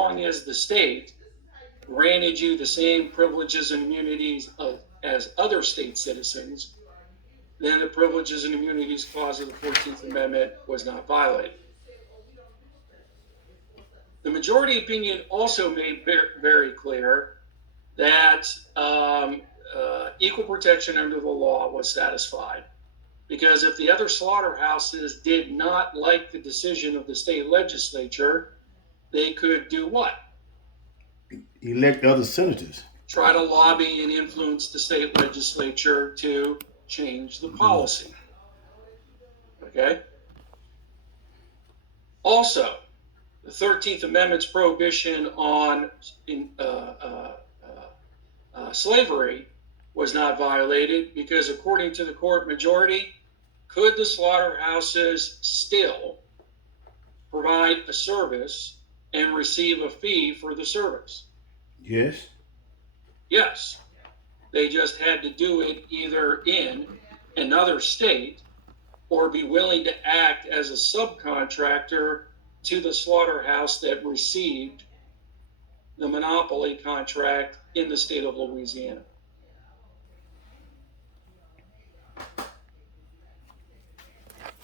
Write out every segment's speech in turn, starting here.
long as the state granted you the same privileges and immunities as other state citizens, then the Privileges and Immunities Clause of the 14th Amendment was not violated. The majority opinion also made very clear that equal protection under the law was satisfied, because if the other slaughterhouses did not like the decision of the state legislature, they could do what? Elect other senators. Try to lobby and influence the state legislature to change the policy. Okay? Also, the 13th Amendment's prohibition on slavery was not violated because, according to the court majority, could the slaughterhouses still provide a service and receive a fee for the service? Yes. Yes. They just had to do it either in another state or be willing to act as a subcontractor to the slaughterhouse that received the monopoly contract in the state of Louisiana.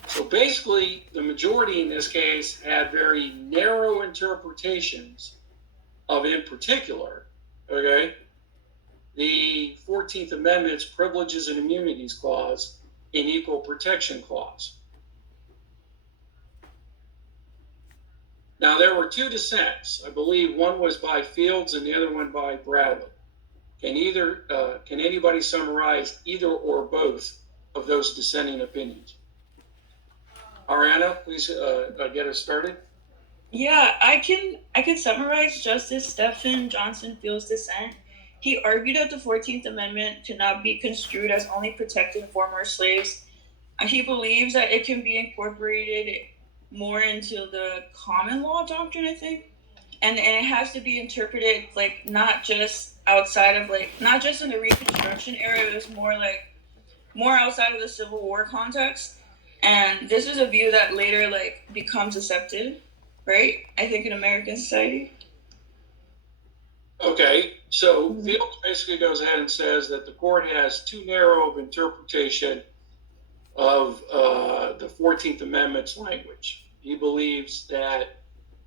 So basically, the majority in this case had very narrow interpretations of, in particular, okay, the 14th Amendment's Privileges and Immunities Clause and Equal Protection Clause. Now, there were two dissents. I believe one was by Fields and the other one by Bradley. Can anybody summarize either or both of those dissenting opinions? Ariana, please get us started. Yeah, I can summarize Justice Stephen Johnson Field's dissent. He argued that the 14th Amendment cannot be construed as only protecting former slaves. He believes that it can be incorporated more into the common law doctrine, I think. And it has to be interpreted like not just outside of not just in the Reconstruction era, it was more outside of the Civil War context. And this is a view that later becomes accepted, right? I think in American society. Okay, so Fields basically goes ahead and says that the court has too narrow of interpretation of the 14th Amendment's language. He believes that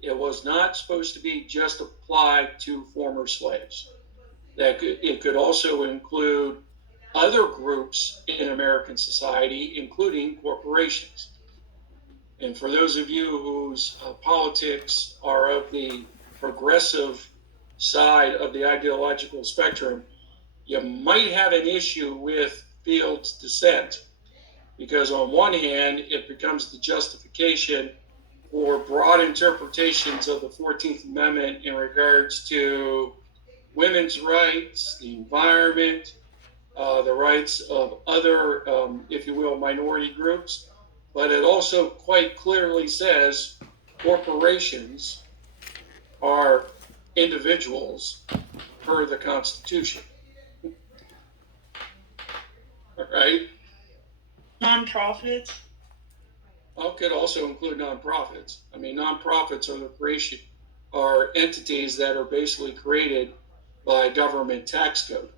it was not supposed to be just applied to former slaves, that it could also include other groups in American society, including corporations. And for those of you whose politics are of the progressive side of the ideological spectrum, you might have an issue with Fields' dissent, because on one hand, it becomes the justification for broad interpretations of the 14th Amendment in regards to women's rights, the environment, the rights of other, if you will, minority groups. But it also quite clearly says corporations are individuals per the Constitution. All right? Nonprofits. Well, it could also include nonprofits. I mean, nonprofits are entities that are basically created by government tax code.